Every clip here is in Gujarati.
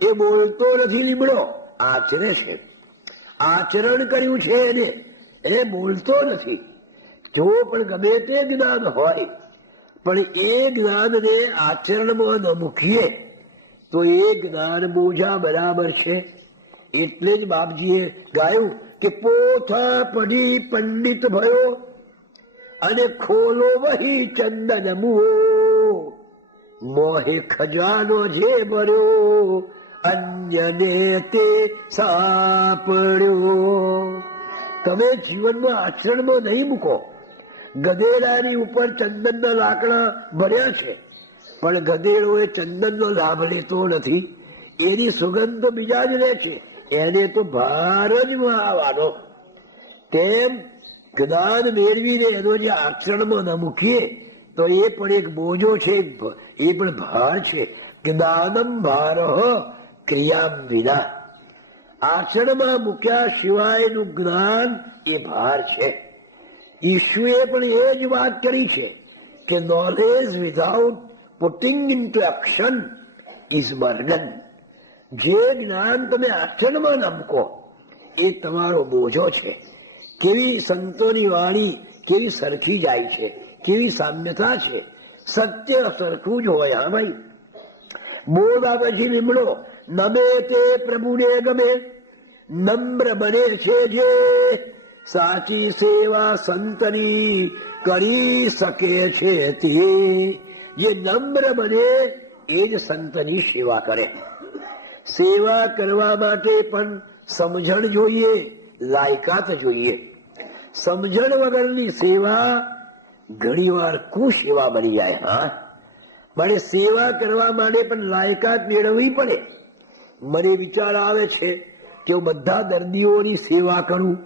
એ બોલતો નથી લીમડો, આચરે છે, આચરણ કર્યું છે એને, એ બોલતો નથી. જો પણ ગમે તે જ્ઞાન હોય, પણ એ જ્ઞાનને આચરણમાં ન મૂકીએ તો એ જ્ઞાન બોજા બરાબર છે. એટલે જ બાપજીએ ગાયું કે પોથા પઢી પંડિત ભયો અને ખોલો વહી ચંદન મુઓ, મોહે ખજાનો જે ભર્યો અન્યને તે સાંપડ્યો. તમે જીવનમાં આચરણમાં નહીં મૂકો. ગધેડાની ઉપર ચંદનના લાકડા ભર્યા છે, પણ ગધેડો એ ચંદનનો લાભ લેતો નથી. એની સુગંધ તો બીજા જ લે છે, એને તો ભાર જ આવવાનો. તેમ જ્ઞાન મેળવીને એનો જે આચરણમાં ન મૂકીએ તો એ પણ એક બોજો છે, એ પણ ભાર છે. જ્ઞાનમ ભાર ક્રિયામ વિના. આચરણમાં મૂક્યા સિવાયનું જ્ઞાન એ ભાર છે. ઈશ્વરે પણ એ જ વાત કરી છે કે knowledge without putting into action is burden. જે જ્ઞાન તમે આચરણમાં ન મૂકો એ તમારો બોજો છે. કેવી સંતોની વાણી કેવી સરખી જાય છે, કેવી સામ્યતા છે. સત્ય સરખું જ હોય. હા ભાઈ, બોલ પછી લીમડો નમે તે પ્રભુને ગમે, નમ્ર બને છે જે સાચી સેવા સંતની કરી શકે છે. તે જે નમ્ર બને એ જ સંતની સેવા કરે. સેવા કરવા માટે પણ સમજણ જોઈએ, લાયકાત જોઈએ. સમજણ વગરની સેવા ઘણી વાર કુસેવા બની જાય. હા, મારે સેવા કરવા માટે પણ લાયકાત મેળવવી પડે. મને વિચાર આવે છે કે હું બધા દર્દીઓની સેવા કરું,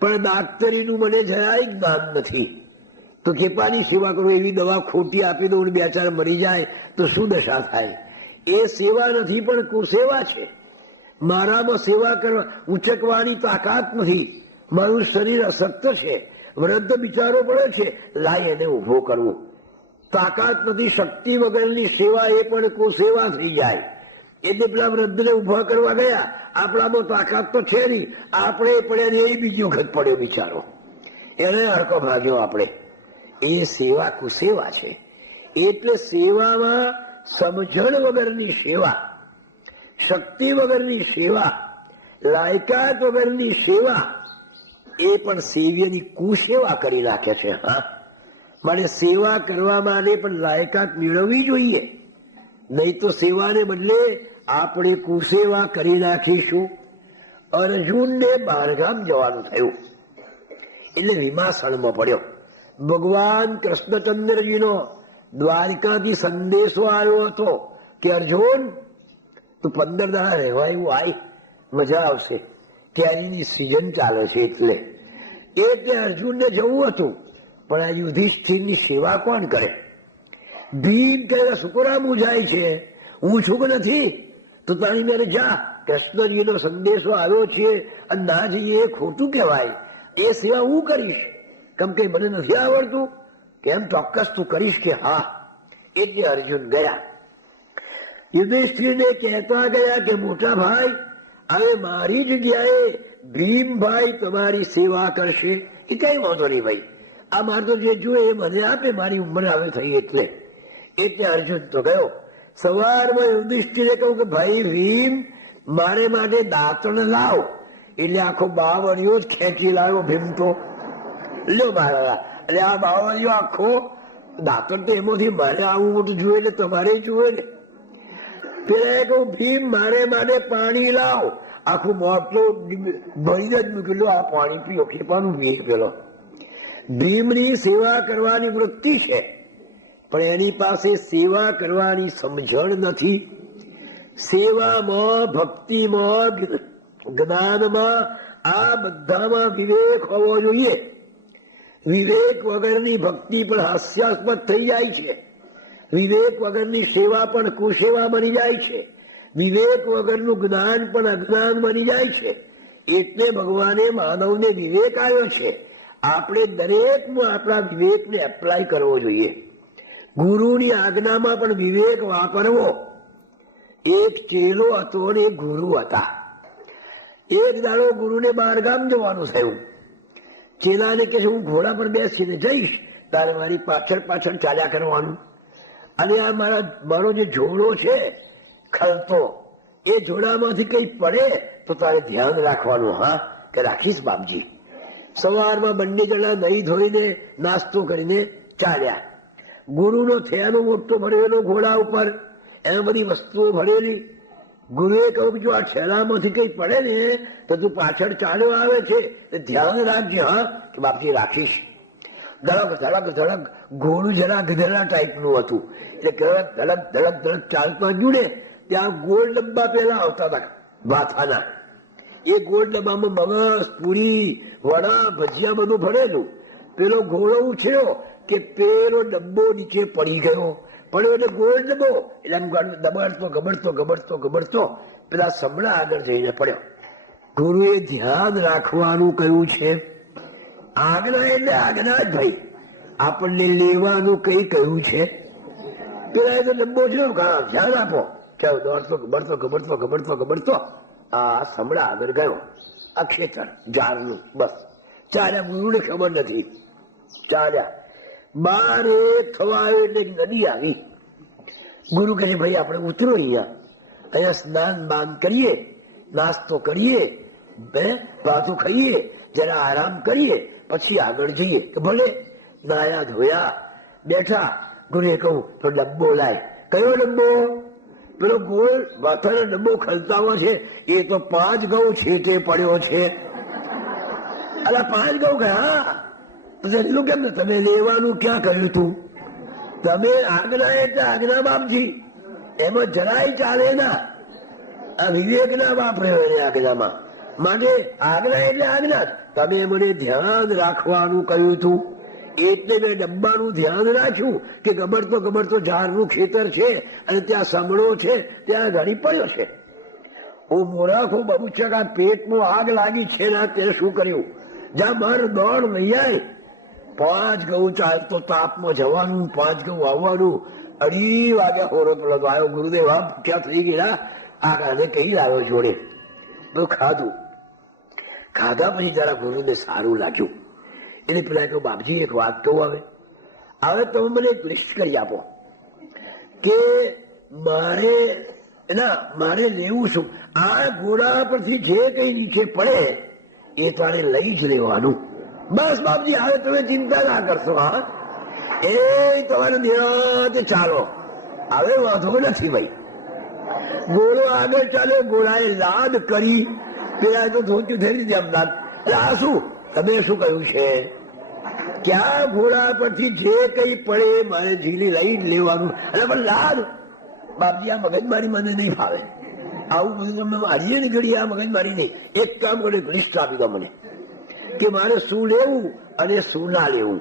પણ ડાક્ટરીનું મને જરાય જ્ઞાન નથી, તો કેપાની સેવા કરું? એવી દવા ખોટી આપી દઉં, બે ચાર મરી જાય તો શું દશા થાય? એ સેવા નથી, પણ કુસેવા છે. મારામાં સેવા કરવા ઉચકવાની તાકાત નથી. મારું શરીર અશક્ત છે, વૃદ્ધ બિચારો પડે છે, લાય એને ઉભો કરવો. તાકાત નથી. શક્તિ વગરની સેવા એ પણ કુસેવા થઈ જાય. એટલે પેલા વૃદ્ધને ઉભા કરવા ગયા, આપણામાં તાકાત તો છે નહીં, આપણે પડ્યા એ બીજી વખત પડ્યો બિચારો, એને હડકો ભાગ્યો આપણે. એ સેવા કુસેવા છે. એટલે સેવામાં સમજણ વગરની સેવા, શક્તિ વગરની સેવા, લાયકાત વગરની સેવા એ પણ સેવ્યની કુસેવા કરી નાખે છે. હા, મારે સેવા કરવા માટે પણ લાયકાત મેળવવી જોઈએ, નહીં તો સેવાને બદલે આપણે કુસેવા કરી નાખીશું. અર્જુનને બહારગામ જવાનું થયું એટલે વિમાસણમાં પડ્યો. ભગવાન કૃષ્ણચંદ્રજીનો દ્વારકાથી સંદેશો આવ્યો હતો કે અર્જુન તું 15 દાડા રહેવા એવું આય, મજા આવશે. ત્યાંની સિઝન ચાલે છે એટલે અર્જુનને જવું હતું, પણ આ યુધિષ્ઠિરની સેવા કોણ કરે? ભીમ કહે સુકરામું જાય છે, હું છું કે નથી? તો તારી મેરે જા, કૃષ્ણજીનો સંદેશો આવ્યો છે અને ના જઈએ એ ખોટું કહેવાય. એ સેવા હું કરીશ, કેમ કે મને નથી આવડતું. કેમ? ચોક્કસ તું કરીશ કે હા? એટલે અર્જુન ગયા. યુધિષ્ઠિરને કહેતા ગયા કે મોટા ભાઈ, હવે મારી જગ્યાએ ભીમભાઈ તમારી સેવા કરશે. એ કઈ વાંધો નહીં ભાઈ, આ મારે તો જે જોઈએ એ મને આપે, મારી ઉંમર હવે થઈ એટલે અર્જુન તો ગયો. સવારમાં યુધિષ્ઠિરે કહ્યું કે ભાઈ ભીમ, મારે માટે દાંતણ લાવ. એટલે આખો બાવળિયો જ ખેંચી લાવ્યો ભીમ તો. લ્યો મારા, એટલે આ બાવળિયો આખો દાંતણ તો એમાંથી મારે આવું મોટું જોઈએ એટલે તમારે જુએ ને. પેલા કહું ભીમ મારે માટે પાણી લાવ. આખું મોટલો ભરીને જ મૂકેલું, આ પાણી પીઓ, ખેપાનું પીએ પેલો. ભીમની સેવા કરવાની વૃત્તિ છે, પણ એની પાસે સેવા કરવાની સમજણ નથી. સેવામાં, ભક્તિમાં, જ્ઞાનમાં, આ બધામાં વિવેક હોવો જોઈએ. વિવેક વગરની ભક્તિ પણ હાસ્યાસ્પદ થઈ જાય છે. વિવેક વગરની સેવા પણ કુસેવા બની જાય છે. વિવેક વગરનું જ્ઞાન પણ અજ્ઞાન બની જાય છે. એટલે ભગવાને માનવને વિવેક આવ્યો છે. આપણે દરેકમાં આપણા વિવેકને એપ્લાય કરવો જોઈએ. ગુરુની આજ્ઞામાં પણ વિવેક વાપરવો. એક ચેલો હતો ને એક ગુરુ હતા. એક દાડો ગુરુને બહારગામ જવાનું થયું. ચેલાને કે હું ઘોડા પર બેસીને જઈશ, તારે મારી પાછળ પાછળ ચાલ્યા કરવાનું, અને આ મારો જે જોડો છે ખલતો, એ જોડામાંથી કઈ પડે તો તારે ધ્યાન રાખવાનું. હા, કે રાખીશ બાપજી. સવારમાં બંને જણા નહીં ધોઈને નાસ્તો કરીને ચાલ્યા. ગુરુનો થયાનો મોટો ભરેલો ઘોડા ઉપર, એમાં બધી વસ્તુઓ ભરેલી. ગુરુએ કહ્યું કે જો આ થેલામાંથી કઈ પડે ને તો તું પાછળ ચાલ્યો આવે છે, ધ્યાન રાખજે. હા, કે બાપજી રાખીશ. ધડક ધડક ધડક ઘોડું જરા ગધેડા ટાઈપનું હતું, એટલે ધડક ધડક ધડક ચાલતા ગયું ને ત્યાં ગોળ ડબ્બા પેલા આવતા હતા ભાથાના. એ ગોળ ડબ્બામાં મગસ, પૂરી, વડા, ભજીયા બધું ભરેલું. પેલો ઘોડો ઉછળ્યો કે પેલો ડબ્બો નીચે પડી ગયો. પડ્યો એટલે ગોળ ડબ્બો, એટલે આમ દબડતો ગબડતો ગબડતો ગબડતો પેલા સમડા આગળ જઈને પડ્યો. ગુરુએ ધ્યાન રાખવાનું કહ્યું છે. આજ્ઞા એટલે આજ્ઞા જ ભાઈ, આપણને લેવાનું કઈ કહ્યું છે? પેલા તો ડબ્બો છે, ધ્યાન આપો. ચાલો દોડતો ગબડતો ગબડતો ગબડતો ગબડતો આ સમડા આગળ ગયો, આ ખેતર ઝાડનું. બસ ચાલ્યા, ગુરુને ખબર નથી. ચાલ્યા બાર એક થવા આવ્યો એટલે નદી આવી. ગુરુ કહે છે ભાઈ આપણે ઉતરો અહીંયા સ્નાન બાન કરીએ, નાસ્તો કરીએ, પાછું ખાઈએ, જરા આરામ કરીએ, પછી આગળ જઈએ. કે ભલે. નાયા ધોયા બેઠા. ગુરુએ કહું તો ડબ્બો લાય. કયો ડબ્બો? પેલો ગોળ વાથાનો ડબ્બો ખલતામાં છે, એ તો 5 ઘઉં છેટે પડ્યો છે. અલા 5 ઘઉં ગયા? એટલું કેમ ને? તમે લેવાનું ક્યાં કહ્યું તું? તમે આજ્ઞા એટલે આજ્ઞા બાપજી, એમાં જરાય ચાલે ના. આ વિવેક ના વાપર્યો એને આજ્ઞામાં. માટે આજ્ઞા એટલે આજ્ઞા. તમે મને ધ્યાન રાખવાનું કહ્યું તું, એટલે મેં ડબ્બાનું ધ્યાન રાખ્યું કે ગબડતો ગબડતો ઝાડનું ખેતર છે અને ત્યાં સમડો છે, ત્યાં ઘડી પડ્યો છે. હું મોરાખો બબુચકા પેટમાં આગ લાગી છે ને તે શું કર્યું? જ્યાં માર દોડ લઈ આય. 5 ઘઉં ચાલતો તાપમાં જવાનું, 5 ઘઉં આવવાનું. 2:30 વાગ્યા હોરો પેલો આવ્યો. ગુરુદેવ આ ભૂખ્યા થઈ ગયા, આ કાને કઈ લાવ્યો જોડે? બધું ખાધું. ખાધા પછી જરા ગુરુને સારું લાગ્યું. એટલે પેલા કહ્યું બાપજી એક વાત કહું, હવે તમે મને એક લિસ્ટ કરી આપો કે મારે લેવું શું? આ ઘોડા પરથી જે કઈ નીચે પડે એ તારે લઈ જ લેવાનું. બસ બાપજી, હવે તમે ચિંતા ના કરશો. હા, એ તમારે નિરાંતે ચાલો, હવે વાંધો નથી ભાઈ. ઘોડો આગળ ચાલ્યો. ઘોડાએ લાદ કરી. પેલા તો ધોતું થઈ દીધી અમદાવાદ. આ શું તમે શું કહ્યું છે? ક્યાં ઘોડા પરથી જે કઈ પડે મારે ઝીલી લઈ જ લેવાનું. અને પણ લાદ બાપજી, આ મગજમારી મને નહીં ફાવે. આવું બધું તમને મારીએ ને ઘડી, આ મગજમારી નહીં. એક કામ કરો, લિસ્ટ આપી દો મને કે મારે શું લેવું અને શું ના લેવું.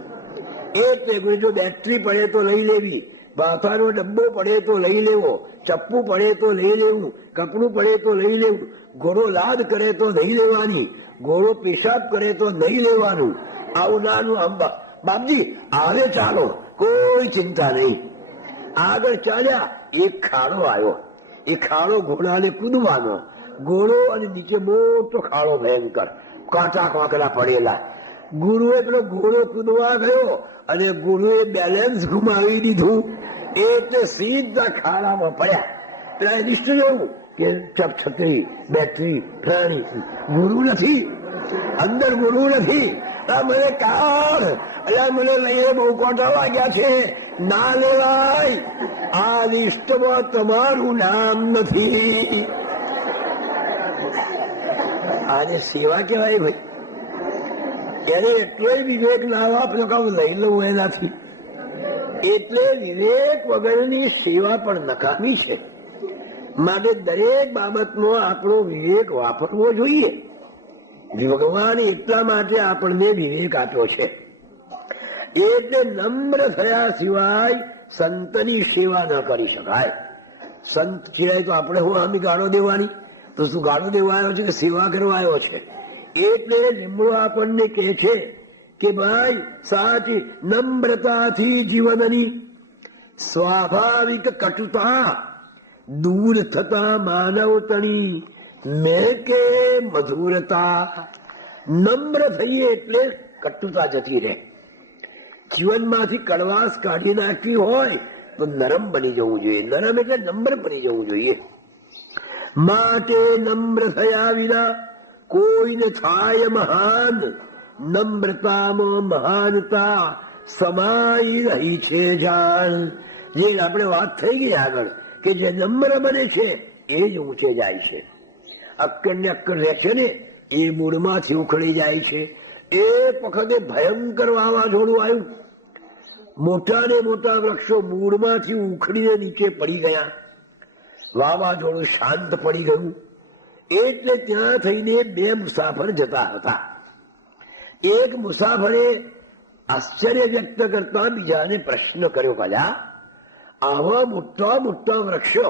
એટલે જો બેટરી પડે તો લઈ લેવી, ભાથાનો ડબ્બો પડે તો લઈ લેવો, ચપ્પુ પડે તો લઈ લેવું, કપડું પડે તો લઈ લેવું, ઘોડો લાદ કરે તો નહીં લેવાની, ઘોડો પેશાબ કરે તો નહીં લેવાનું. આવું નાનું અંબા બાપજી, આવે ચાલો, કોઈ ચિંતા નહીં. આગળ ચાલ્યા. એક ખાડો આવ્યો. એ ખાડો ઘોડાને કૂદવાનો. ઘોડો અને નીચે મોટો ખાડો ભયંકર, કાચા કાંકરા પડેલા. ગુરુએ પેલો ઘોડો કૂદવા ગયો અને ગુરુએ બેલેન્સ ગુમાવી દીધું, એટલે સીધા ખાડામાં પડ્યા. પેલા લિસ્ટ લેવું કે છત્રી, બેટરી, ફ્રાણી. ગુરુ નથી અંદર, ગુરુ નથી. મને કાઢ, એટલે મને લઈને બહુ કોટા વાગ્યા છે, ના લેવાય. આ લિસ્ટમાં તમારું નામ નથી. આને સેવા કહેવાય ભાઈ. એને એટલે વિવેક ના વાપર્યો કે હું લઈ લઉં એનાથી. એટલે વિવેક વગરની સેવા પણ નકામી છે. માટે દરેક બાબતમાં આપણો વિવેક વાપરવો જોઈએ. ભગવાન એટલા માટે આપણને વિવેક આપ્યો છે. એટલે નમ્ર થયા સિવાય સંતની સેવા ન કરી શકાય. સંત સિવાય તો આપણે હું આમની ગાળો દેવાની? તો શું ગાળો દેવા આવ્યો છે કે સેવા કરવા આવ્યો છે? એટલે લીમડો આપણને કહે છે કે ભાઈ સાચી નમ્રતાથી જીવનની સ્વાભાવિક કટુતા દૂર થતા માનવ તણી મેં કે મધુરતા. નમ્ર થઈએ એટલે કટુતા જતી રહે. જીવનમાંથી કડવાશ કાઢી નાખવી હોય તો નરમ બની જવું જોઈએ. નરમ એટલે નમ્ર બની જવું જોઈએ. માટે નમ્ર થયા વિના કોઈને થાય મહાન. નમ્રતામાં મહાનતા સમાઈ રહી છે જાણ. જે આપણે વાત થઈ ગઈ આગળ કે જે નમ્ર બને છે એ જ ઊંચે જાય છે. અક્કડ ને અક્કડ રહે છે ને એ મૂળમાંથી ઉખડી જાય છે. એક વખતે ભયંકર વાવાઝોડું આવ્યું. મોટા ને મોટા વૃક્ષો મૂળમાંથી ઉખડીને નીચે પડી ગયા. વાવાઝોડું શાંત પડી ગયું. એટલે ત્યાં થઈને બે મુસાફર જતા હતા. એક મુસાફરે આશ્ચર્ય વ્યક્ત કરતા બીજાને પ્રશ્ન કર્યો, ભલા આવા મોટા મોટા વૃક્ષો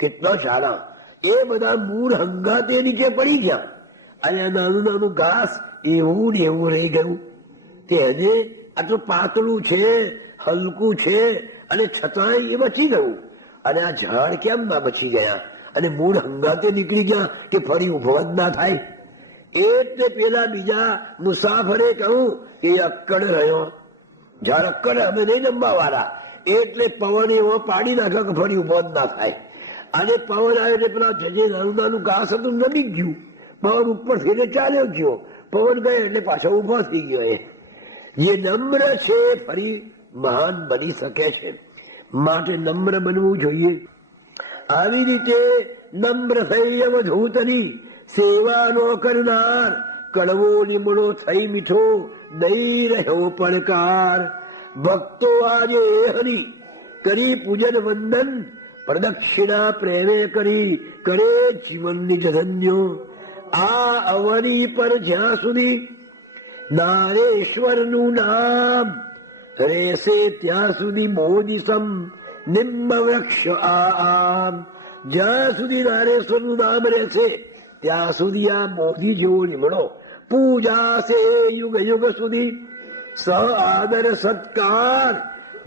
કેટલા સારા, એ બધા મૂળ હંગાતે નીચે પડી ગયા અને નાનું નાનું ઘાસ એવું ને એવું રહી ગયું. તેને આટલું પાતળું છે, હલકું છે અને છતાંય એ બચી ગયું. અને આ ઝાડ કેમ ના બચી ગયા અને મૂળ હંગાતે નીકળી ગયા કે ફરી ઉભો જ ના થાય? એટલે પેલા બીજા મુસાફરે કહ્યું કે અક્કડ રહ્યો. ઝાડ અક્કડ, અમે નહીં નમવા વાળા. એટલે પવન એવો પાડી નાખ્યો કે ફરી ઉભો જ ના થાય. અને પવન આવ્યો એટલે પેલા જે નાનું નાનું ઘાસ હતું નમી ગયું. પવન ઉપર ફેરે ચાલ્યો ગયો. પવન ગયો એટલે પાછો ઉભો થઈ ગયો. એ નમ્ર છે ફરી મહાન બની શકે છે. માટે નમ્ર બનવું જોઈએ. આવી રીતે નમ્ર થઈ અવધૂતની સેવાનો કરનાર, કડવો લીમડો થઈ મીઠો દઈ રહ્યો પડકાર. ભક્તો આજે હરી કરી પૂજન વંદન, પ્રદક્ષિણા પ્રેમે કરી કરે જીવનની જધન્યો. આ અવની પર જ્યાં સુધી નારેશ્વરનું નામ રહેશે ત્યાં સુધી મોદિસમ નિમ્બ વૃક્ષ આમ. જ્યાં સુધી નારેશ્વરનું નામ રહેશે ત્યાં સુધી આ મોદી જેવો લીમડો પૂજાશે યુગ યુગ સુધી. સ આદર સત્કાર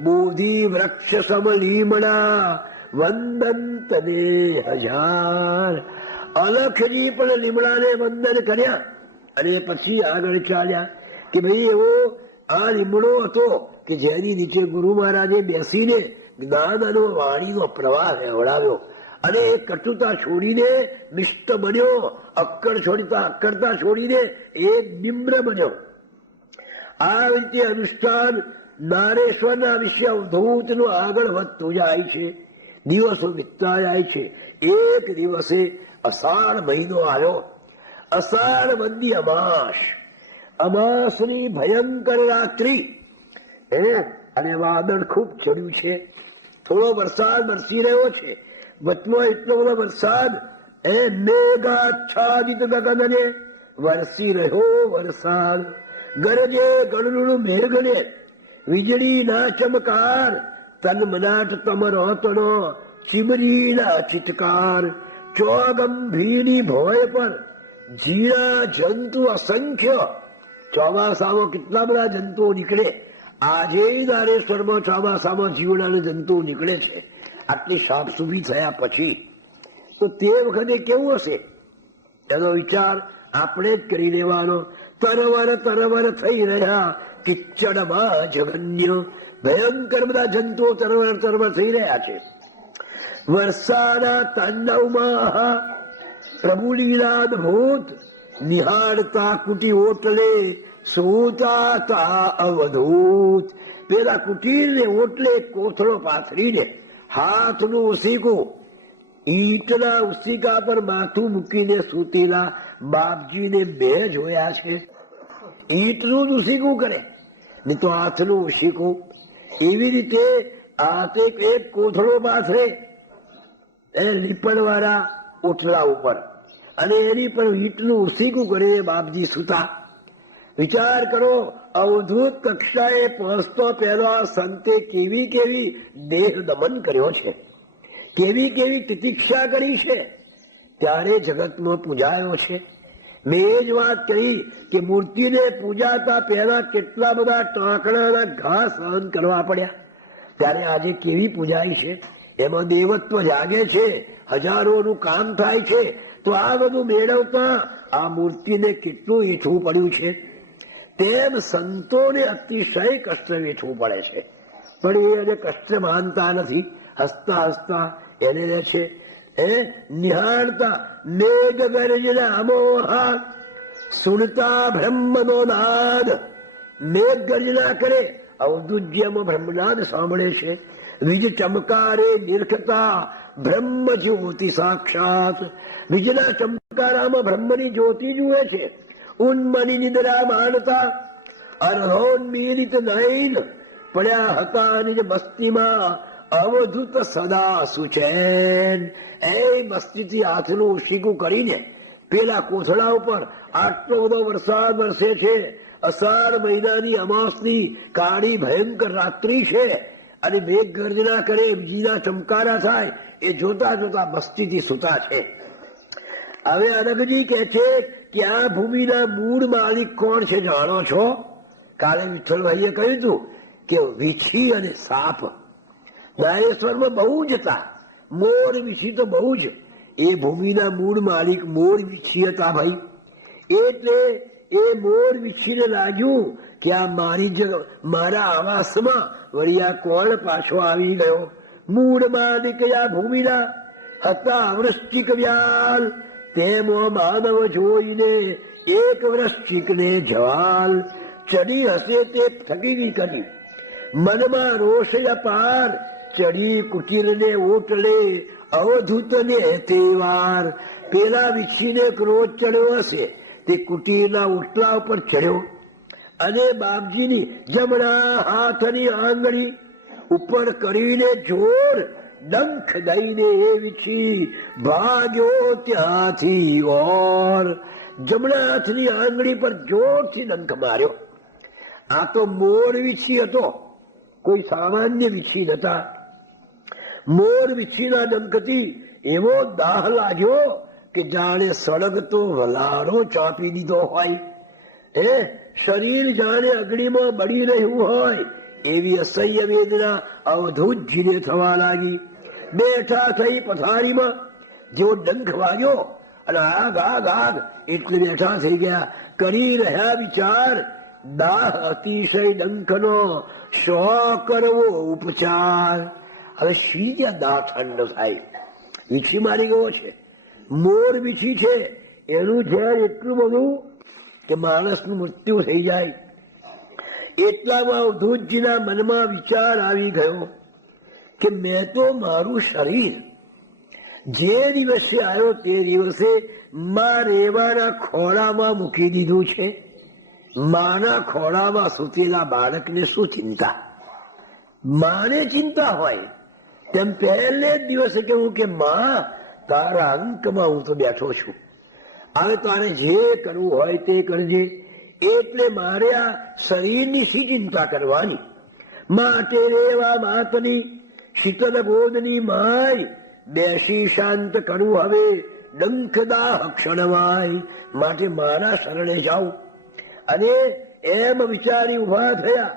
બોધિ વૃક્ષ સમ લીમડા, વંદન તને હજાર. અલખજી પણ લીમડાને વંદન કર્યા અને પછી આગળ ચાલ્યા કે ભાઈ એવો આ લીમડો હતો કે જેની નીચે ગુરુ મહારાજે બેસીને જ્ઞાન અને વાણીનો પ્રવાહ રહેવડાવ્યો અને એ કટુતા છોડીને નિષ્ઠ બન્યો. અક્કડતા છોડીને એ નિમ્ર બન્યો. આ રીતે અનુષ્ઠાન નારેશ્વરના વિશે અવધૂતનું આગળ વધતું જાય છે. દિવસો વીતતા જાય છે. એક દિવસે અષાઢ મહિનો આવ્યો. અષાઢ મંદી અમાસ. અમાસની ભયંકર રાત્રિ અને વાદળ ખૂબ ચડ્યું છે. થોડો વરસાદ વરસી રહ્યો છે. વચમાં એટલો બધો વરસાદ મેઘાચ્છાદિત ગગનને વરસી રહ્યો વરસાદ. ગરજે ગળનું મેઘને વીજળી ના ચમકાર, તન મનાટ તમરો તનો ચીમરીના ચિતકાર. ચોગંભીની ભોય પર જીણા જંતુ અસંખ્ય. ચોમાસામાં કેટલા બધા જંતુઓ નીકળે. આજે નારેશ્વરમાં ચોમાસામાં જીવડાના જંતુઓ નીકળે છે. આટલી સાફસૂફી થયા પછી તો તે વખતે કેવું હશે એનો વિચાર આપણે જ કરી લેવાનો. તરવર થઈ રહ્યા કિચડમાં જગન્ય. ભયંકર બધા જંતુઓ તરવર થઈ રહ્યા છે. વરસાદના તાંડવમાં પ્રભુ લીલાદભૂત, નિહાળતા કુટી ઓટલે સોતાતા અવધૂત. પેલા કુટીર ને ઓટલે કોથળો પાથરીને હાથનું ઉસીકું ઈંટના ઉસીકા પર માથું મૂકીને સૂતેલા બાપજીને બે જોયા છે. ઈંટનું જ ઉસીકું કરે નહીં તો હાથનું ઉસીકું. એવી રીતે હાથે એક કોથળો પાથરે લીપણ વાળા ઓટલા ઉપર અને એની પણ ઈંટનું ઉસીકું કરે બાપજી સૂતા. વિચાર કરો, અવધૂત કક્ષાએ પહોંચતો પહેલા સંતે કેવી કેવી દેહ દમન કર્યો છે, કેવી કેવી તિતિક્ષા કરી છે, ત્યારે જગતમાં પૂજાયો છે. મેં એ જ વાત કહી કે મૂર્તિને પૂજાતા પહેલા કેટલા બધા ટાંકણાના ઘા સહન કરવા પડ્યા, ત્યારે આજે કેવી પૂજાય છે એમાં દેવત્વ જાગે છે, હજારોનું કામ થાય છે. તો આ બધું મેળવતા આ મૂર્તિને કેટલું વેઠવું પડ્યું છે. તેમ સંતોને અતિશય કષ્ટ વેઠવું પડે છે, પણ એ એને કષ્ટ માનતા નથી. હસતા હસતા એને લે છે. નિહાળતા મેઘ ગર્જના અમોહા સુનતા બ્રહ્મનો નાદ. મેઘ ગર્જના કરે, અવધૂજ્યમાં બ્રહ્મનાદ સાંભળે છે. વીજ ચમકારે નિરખતા બ્રહ્મ જ્યોતિ સાક્ષાત. વીજના ચમકારામાં બ્રહ્મની જ્યોતિ જુએ છે. ઉન્મની નિદ્રા માનતા અર્ધોન્મીલિત નયન પડ્યા હતા નિજ મસ્તીમાં અવધૂત સદા સુચેન. એ મસ્તીથી હાથનું ઉશીકું કરીને પેલા કોથળા ઉપર આટલો બધો વરસાદ વરસે છે. અષાઢ મહિનાની અમાસની કાળી ભયંકર રાત્રિ છે અને મેઘ ગર્જના કરે, વીજળીના ચમકારા થાય, એ જોતા જોતા મસ્તીથી સુતા છે. હવે અનગજી કે છે કે આ ભૂમિના મૂળ માલિક કોણ છે જાણો છો? કાલે વિઠ્ઠલભાઈએ કહ્યું હતું કે વીછી અને સાપ નારેશ્વરમાં બહુ જ હતા. મોર વીછી તો બહુ જ. એ ભૂમિના મૂળ માલિક મોર વીછી હતા ભાઈ. એટલે એ મોર વીછીને લાગ્યું કે આ મારા આવાસમાં વળી આ કોણ પાછો આવી ગયો. મૂળ માલિક આ ભૂમિના હતા વૃશ્ચિક વ્યાલ. તેમાં માનવ જોઈને એક વૃશ્ચિકને જવાલ. ચડી હશે તે થકીવી કરી મનમાં રોષ અપાર. ચડી કુટીરને ઓટલે અવધૂતને તે વાર. પેલા વીછીને ક્રોધ ચડ્યો હશે, તે કુટીરના ઓટલા ઉપર ચડ્યો અને બાપજીની જમણા હાથની આંગળી ઉપર કરીને જોર ડંખ દઈને એ વીછી ભાગ્યો ત્યાંથી ઓર. જમણા હાથની આંગળી પર જોરથી ડંખ માર્યો. આ તો મોર વીછી હતો, કોઈ સામાન્ય વીછી નતા. મોર વીછીના ડંખથી એવો દાહ લાગ્યો કે જાણે સળગતો વલારો ચાપી દીધો હોય. શરીર જાણે અગ્નિમાં બળી રહ્યું હોય એવી અસહ્ય વેદના અવધૂતજીને થવા લાગી. બેઠા થઈ પથારીમાં જેવો ડંખ વાગ્યો અને આગ આગ આગ એટલે બેઠા થઈ ગયા. કરી રહ્યા વિચાર, દાહ અતિશય ડંખનો શો કરવો ઉપચાર. હવે શી ત્યાં દાહ ઠંડો થાય? વીછી મારી ગયો છે, મોર વીછી છે, એનું ઝેર એટલું બધું કે માણસનું મૃત્યુ થઈ જાય. એટલામાં અવધૂતજીના મનમાં વિચાર આવી ગયો કે મેં તો મારું શરીર જે દિવસે આવ્યો તે દિવસે માં રેવાના ખોળામાં મૂકી દીધું છે. માના ખોળામાં સૂતેલા બાળકને શું ચિંતા? માને ચિંતા હોય તેમ પહેલે જ દિવસે કહ્યું કે માં તારા અંકમાં હું તો બેઠો છું, હવે તારે જે કરવું હોય તે કરજે. એટલે મારે આ શરીરની શી ચિંતા કરવાની? માટે રેવા માતની શીતલ ગોદની માય બેસી શાંત કરું હવે ડંખદાહ ક્ષણવાય. માટે મારા શરણે જાઉં. અને એમ વિચારી ઉભા થયા.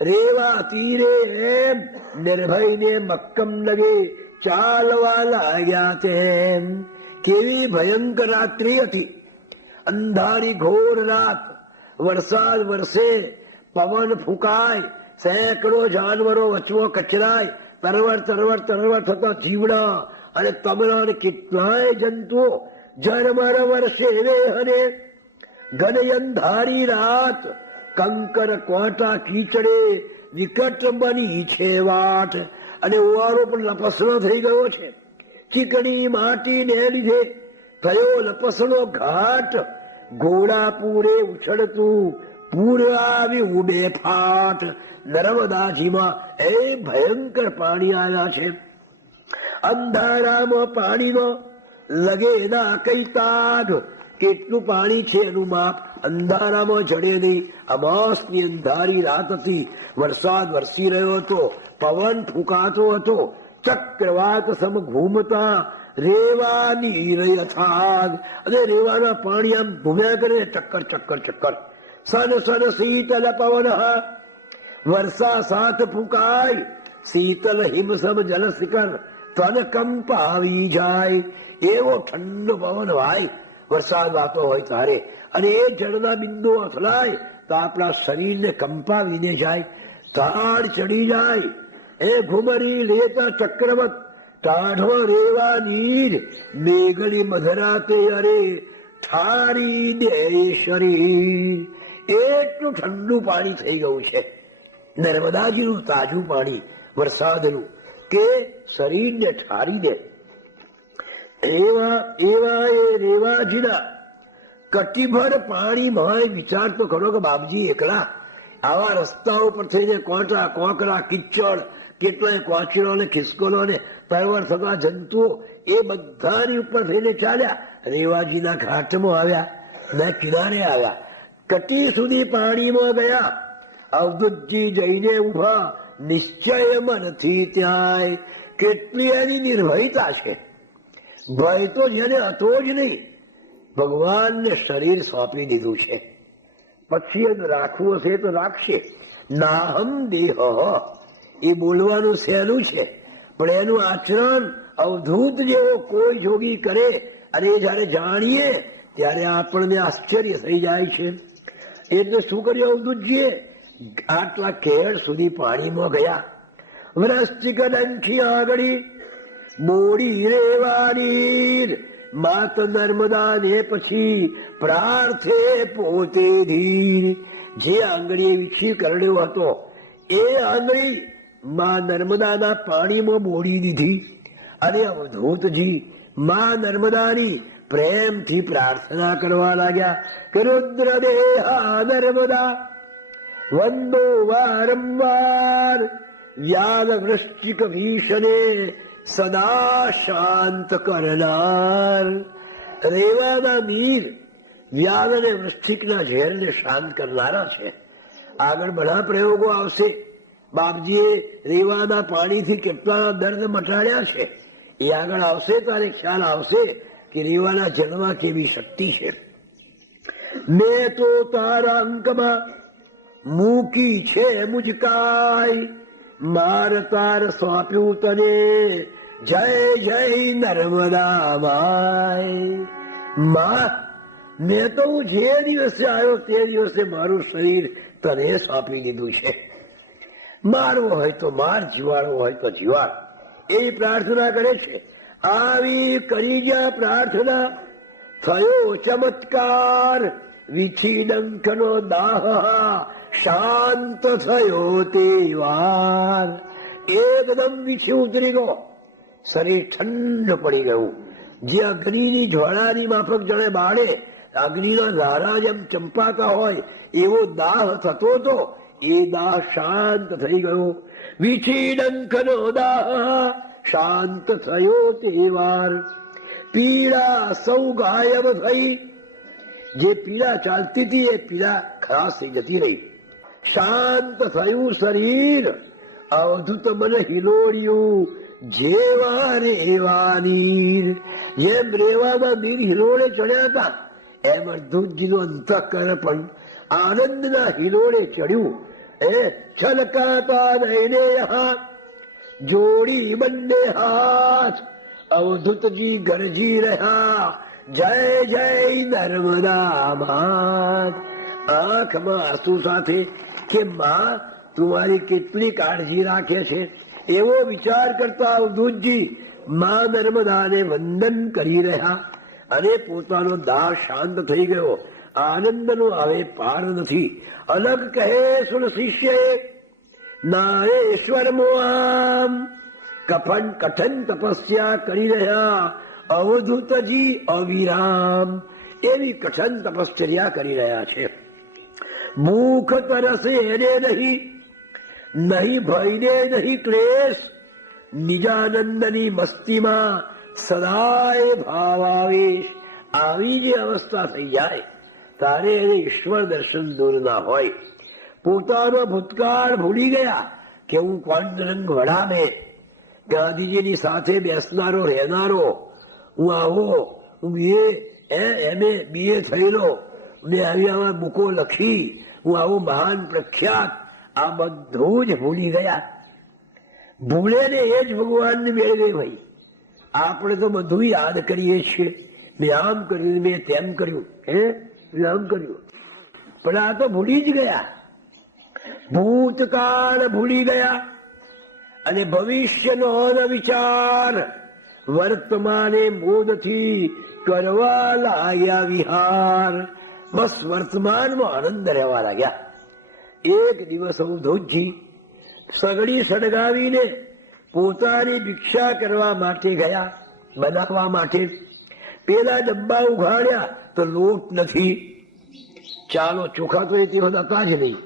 રેવા તીરે એમ નિર્ભયને મક્કમ લગે ચાલવા લાગ્યા તેમ. કેવી ભયંકર રાત્રિ હતી, અંધારી ઘોર રાત. વરસાદ વરસે, પવન ફૂંકાય, સેંકડો જાનવરો વચવો કચરાય, તરવર તરવર તરવર થતા જીવડા અને તમરા અને કેટલાય જંતુઓ ઝરમર વરસે રે. અને ઘન અંધારી રાત, કંકર કોટા કીચડે વિકટ બની છે વાટ. અને ઓવારો પણ લપસણો થઈ ગયો છે. ચીકણી માટીને લીધે થયો લપસણો ઘાટ. ઘોડા પૂરે ઉછળતું પૂર આવી ઉડે ફાટ. નર્મદાજીમાં એ ભયંકર પાણી આવ્યા છે. અંધારામાં પાણીનો લગે ના કઈ તાગ. કેટલું પાણી છે એનું માપ અંધારામાં જડે નહીં. અમાસની અંધારી રાત હતી. વરસાદ વરસી રહ્યો હતો, પવન ફૂંકાતો હતો. ચક્રવાત સમ ઘૂમતા રેવાની યથાગ. અને રેવાના પાણી આમ ઘૂમ્યા કરે, ચક્કર ચક્કર ચક્કર. સન સન શીતલ પવન, વર્ષા સાથ ફૂંકાય. શીતલ હિમસમ જલ શિખર તન કંપાવી જાય એવો ઠંડો પવન વાય વરસાદ વાતો હોય તારે, અને એ જળના બિંદુ અથડાય તો આપણા શરીરને કંપાવીને જાય, તાળ ચડી જાય. એ ઘુમરી લેતા ચક્રવત ટાઢો રેવા નીર, મેઘડી મધરાતે અરે ઠારી દે શરીર. એટલું ઠંડુ પાણી થઈ ગયું છે નર્મદાજીનું તાજું પાણી વરસાદનું, કે શરીરને ઠારી દે. એવા એ રેવાજીના કટીભર પાણીમાં વિચાર તો કરો કે બાપજી એકલા આવા રસ્તાઓ પર થઈને કોટા કોકરા કિચડ, કેટલાય કોચરો ને ખિસકોલો ને પરવર થતા જંતુઓ એ બધાની ઉપર થઈને ચાલ્યા, રેવાજીના ઘાટમાં આવ્યા, ના કિનારે આવ્યા, કટી સુધી પાણીમાં ગયા. અવધૂતજી જઈને ઉભા, નિશ્ચયમાં નથી ત્યાંય. કેટલી એની નિર્ભયતા છે, ભય તો જેને હતો જ નહીં, ભગવાનને શરીર સોંપી દીધું છે, પછી એને રાખવું હશે તો રાખશે. નાહમ દેહ એ બોલવાનું સહેલું છે, પણ એનું આચરણ અવધૂત જેવો કોઈ જોગી કરે અને એ જયારે જાણીએ ત્યારે આપણને આશ્ચર્ય થઈ જાય છે. એટલે શું કર્યું અવધૂતજીએ? આટલા કેળ સુધી પાણીમાં ગયા, વૃશ્ચિક ડંખી આગળી મોડી રેવાની, માત નર્મદા ને પછી પ્રાર્થે પોતે ધીર. જે આંગળીએ વિક્ષી કરડ્યો હતો એ આંગળી માં નર્મદાના પાણીમાં બોળી દીધી, અને અવધૂતજી માં નર્મદાની પ્રેમથી પ્રાર્થના કરવા લાગ્યા કે રુદ્ર દેહા નર્મદા વંદો વારંવાર, વ્યાલ વૃશ્ચિક ભીષણે સદા શાંત કરનાર. રેવાના નીર વ્યાલ અને વૃશ્ચિકના ઝેરને શાંત કરનારા છે. આગળ ઘણા પ્રયોગો આવશે. બાપજીએ રેવાના પાણીથી કેટલા દર્દ મટાડ્યા છે એ આગળ આવશે ત્યારે ખ્યાલ આવશે કે રેવાના જળમાં કેવી શક્તિ છે. મેં તો તારા અંકમાં મૂકી છે મુજકાય, માર તાર સોંપ્યું તને જય જય નર્મદા માય. માં મેં તો હું જે દિવસે આવ્યો તે દિવસે મારું શરીર તને સોંપી દીધું છે. મારવો હોય તો માર, જીવાડવો હોય તો જીવાડ. એ પ્રાર્થના કરે છે. આવી કરી જ્યાં પ્રાર્થના થયો ચમત્કાર, વિછી ડંખનો દાહ શાંત થયો તે વાર. એકદમ વિછી ઉતરી ગયો, શરીર ઠંડ પડી ગયું. જે અગ્નિની જ્વાળાની માફક જણે બાળે અગ્નિના ધારા જેમ ચંપાતા હોય એવો દાહ થતો હતો, એ દાહ શાંત થઈ ગયો. વિછી ડંખનો દાહ શાંત થયો તે વાર. પીડા સૌ ગાયબ થઈ, જે પીડા ચાલતી હતી એ પીડા ખલાસ થઈ જતી રહી. શાંત થયું શરીર, અવધૂત મને હિલોડ્યું જેવા રેવાની. જેમ રેવામાં નીર હિલોડે ચડ્યા હતા એમ અવધૂતજીનું અંતઃકરણ પણ આનંદના હિલોડે ચડ્યું. એ છલકાતા દઈને જોડી બંને હાથ, અવધૂતજી ગરજી રહ્યા જય જય નર્મદા માત. આંખમાં આંસુ સાથે કે માં તું મારી કેટલી કાળજી રાખે છે એવો વિચાર કરતા અવધૂતજી માં નર્મદાને વંદન કરી રહ્યા, અને પોતાનો દાહ શાંત થઈ ગયો. આનંદનો હવે પાર નથી. અલગ કહે સુન શિષ્ય નારેશ્વર મોઆમ, કઠન તપસ્યા કરી રહ્યા અવધૂતજી અવિરામ. એવી કઠન તપશ્ચર્યા કરી રહ્યા છે. ભૂખ તરસે એને નહીં, નહીં ભયને નહીં ક્લેશ, નિજાનંદની મસ્તીમાં સદાય ભાવાવેશ. આવી જે અવસ્થા થઈ જાય તારે એને ઈશ્વર દર્શન દૂર ના હોય. પોતાનો ભૂતકાળ ભૂલી ગયા કે હું પાંડુરંગ વડાને ગાંધીજીની સાથે બેસનારો રહેનારો, હું આવો, હું BA થયેલો, મેં આવી આમાં બુકો લખી, હું આવું મહાન પ્રખ્યાત, આ બધું જ ભૂલી ગયા. ભૂલે ને એ જ ભગવાનને મેળવે ભાઈ. આપણે તો બધું યાદ કરીએ છીએ, મેં આમ કર્યું, મેં તેમ કર્યું, આમ કર્યું, પણ આ તો ભૂલી જ ગયા. ભૂતકાળ ભૂલી ગયા અને ભવિષ્યનો વિચાર વર્તમાને મોદથી કરવા લાગ્યા વિહાર. બસ વર્તમાનમાં આનંદ રહેવા લાગ્યા. એક દિવસ અવધૂતજી સગડી સળગાવીને પોતાની ભિક્ષા કરવા માટે ગયા, બનાવવા માટે. પેલા ડબ્બા ઉઘાડ્યા તો લોટ નથી, ચાલો ચોખા તો એ હતા જ નહીં.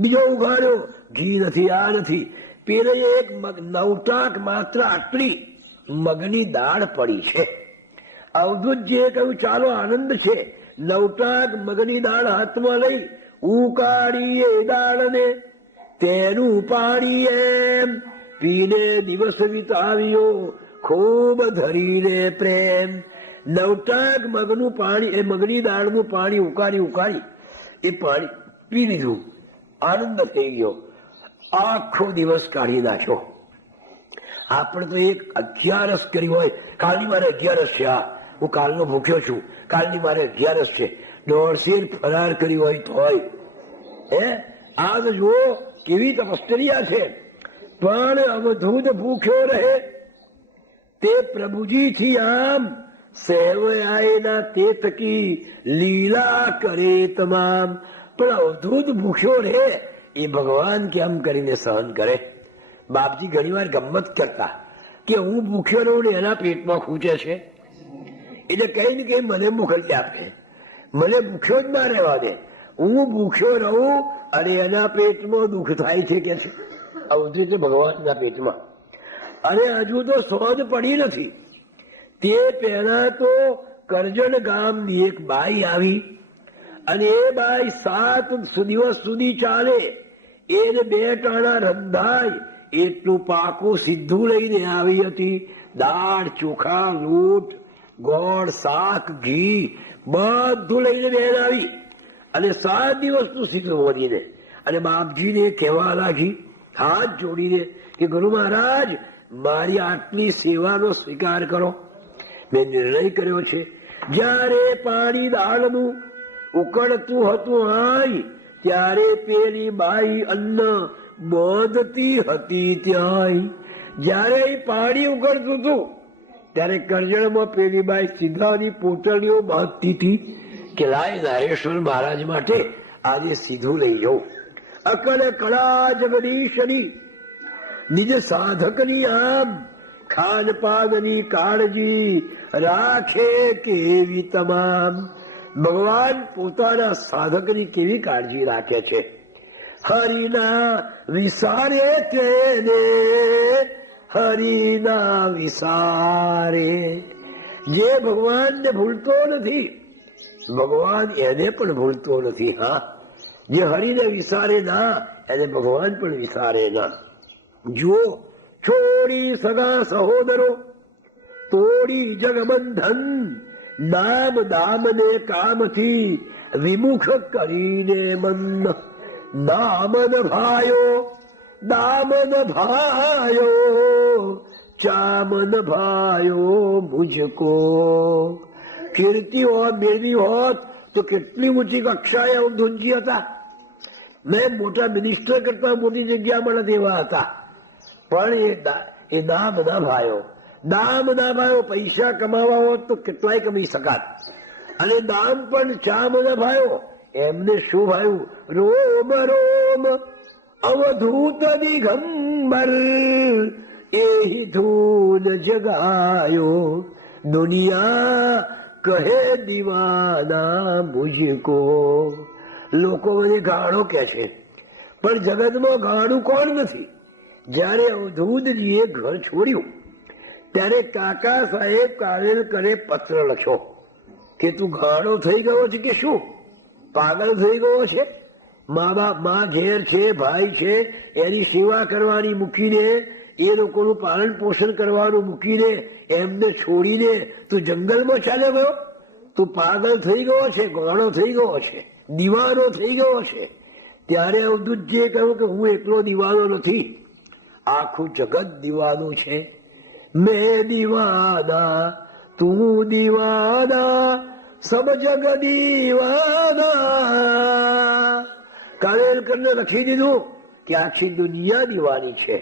બીજો ઉઘાડ્યો, ઘી નથી, આ નથી. પેલે એક નવટાક માત્ર આટલી મગની દાળ પડી છે. અવધૂતજીએ કહ્યું ચાલો આનંદ છે. નવટાક મગની દાળ હાથમાં લઈ ઉકાળીએ દાળને, તેનું પાણી એમ પીને દિવસ વિતાવ્યો ખૂબ ધરીને પ્રેમ. નવટાક મગનું પાણી, એ મગની દાળનું પાણી ઉકાળી એ પાણી પી લીધું. આનંદ થઈ ગયો. આખો દિવસ કાઢી નાખ્યો. આપણે તો એક 11 કરી હોય, કાલની મારે 11 છે, હું કાલનો ભૂખ્યો છું, કાલની મારે 11 છે, 1.5 શેર ફરાર કરી હોય તો હોય. આ તો જુઓ કેવી તપશ્ચર્યા છે. પણ અવધૂત ભૂખ્યો રહે તે પ્રભુજીથી આમ સેવયાયના તે થકી લીલા કરે તમામ. પણ અવધૂત ભૂખ્યો રહે એ ભગવાન કેમ કરીને સહન કરે? બાપજી ઘણી વાર ગમત કરતા કે હું ભૂખ્યો રહું ને એના પેટમાં ખૂંચે છે, એટલે કઈ ને કઈ મને મોકલી આપે, મને ભૂખ્યો જ ના રહેવા દે. હું ભૂખ્યો રહું અને એના પેટમાં દુઃખ થાય છે કે છે અવધૂત ભગવાનના પેટમાં. અને હજુ તો સોજ પડી નથી. તે પહેલા તો કરજણ ગામની એક બાઈ આવી અને એ બાઈ 7 દિવસ સુધી ચાલે. એને 2 ટાણા રંધાય એટલું પાકું સીધું લઈને આવી હતી. દાળ, ચોખા, લોટ, ગોળ, શાક, ઘી બધું લઈને બેન આવી અને 7 દિવસનું સીધું વધીને અને બાપજીને કહેવા લાગી હાથ જોડીને કે ગુરુ મહારાજ મારી આટલી સેવાનો સ્વીકાર કરો. મેં નિર્ણય કર્યો છે જ્યારે પાણી દાળનું ઉકળતું હતું આય ત્યારે પેલી બાઈ અન્ન બોધતી હતી ત્યાંય. જ્યારે પાણી ઉકળતું હતું ત્યારે કરજણમાં પેલી બાઈ સીધાની પોટલીઓ બાંધતી હતી કે લાય નારેશ્વર મહારાજ માટે આજે સીધું લઈ જાઉં. અકલ કળા જગદીશની નિજ સાધકની આમ ખાનપાનની કાળજી રાખે કેવી તમામ. ભગવાન પોતાના સાધકની કેવી કાળજી રાખે છે. હરિના વિસારે તેને હરિના વિસારે. જે ભગવાનને ભૂલતો નથી ભગવાન એને પણ ભૂલતો નથી. હા, જે હરિને વિસારે ના એને ભગવાન પણ વિસારે ના. જુઓ, છોડી સગા સહોદરો, તોડી જગબંધન, નામ દામને કામથી વિમુખ કરીને મન. દામન ભાયો ચામન ભાયો મુજકો. કીર્તિ હોત, મેળવી હોત તો કેટલી ઊંચી કક્ષાએ અવધૂતજી હતા. મેં મોટા મિનિસ્ટર કરતા મોટી જગ્યા મળે તેવા હતા. પણ એ દામ ના ભાયો. પૈસા કમાવા હોત તો કેટલાય કમાઈ શકાત. અને દામ પણ ચામ ના ભાયો. એમને શું ભાયું? રોમ રોમ અવધૂત દિગંબર એ ધૂન જગાયો. દુનિયા કહે દીવાના મુજકો. લોકો મને ગાળો કે છે, પણ જગતમાં ગાળું કોણ નથી? જયારે અવધૂતજીએ ઘર છોડ્યું ત્યારે કાકા સાહેબ કારેલકરે પત્ર લખ્યો કે તું ગાળો થઈ ગયો છે કે શું? પાગલ થઈ ગયો છે? મા ઘેર છે, ભાઈ છે, એની સેવા કરવાની મૂકીને, એ લોકોનું પાલન પોષણ કરવાનું મૂકીને, એમને છોડીને તું જંગલમાં ચાલ્યો ગયો? તું પાગલ થઈ ગયો છે, ગાળો થઈ ગયો છે, દીવાનો થઈ ગયો છે. ત્યારે અવધૂતજીએ કહ્યું કે હું એકલો દીવાનો નથી. આખું જગત દીવાનું છે. મેં દીવાના તું દીવાના સબ જગ દીવાના. કાળેલકરને લખી દીધું કે આખી દુનિયા દીવાની છે.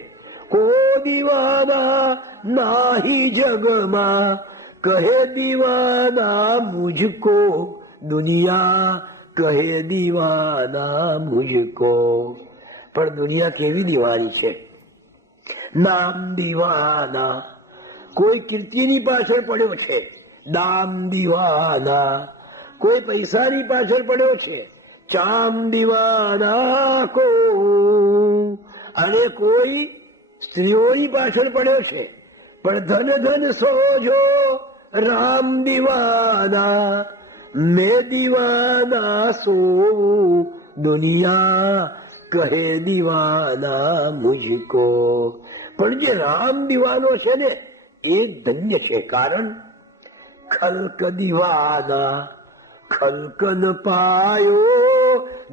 કો દીવાના નાહી જગમાં કહે દીવાના મુझको, દુનિયા કહે દીવાના મુझको. પણ દુનિયા કેવી દીવાની છે? નામ દીવાના, કોઈ કીર્તિની પાછળ પડ્યો છે, નામ દીવાના. કોઈ પૈસાની પાછળ પડ્યો છે, ચામ દીવાના કો. અને કોઈ સ્ત્રીઓની પાછળ પડ્યો છે, પણ ધન ધન સોજો રામ દીવાના. મેં દીવાના સો, દુનિયા કહે દીવાના મુझको. પણ જે રામ દીવાનો છે ને એ ધન્ય છે. કારણ ખલક દીવાના ખલક ન પાયો,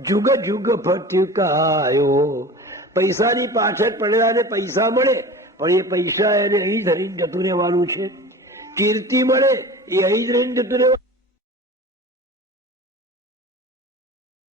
જુગ જુગ ભટકાયો. પૈસાની પાછળ પડેલાને પૈસા મળે, પણ એ પૈસા એને અહીં ધરીને જતું રહેવાનું છે. કીર્તિ મળે એ અહીં ધરીને જતું રહેવાનું.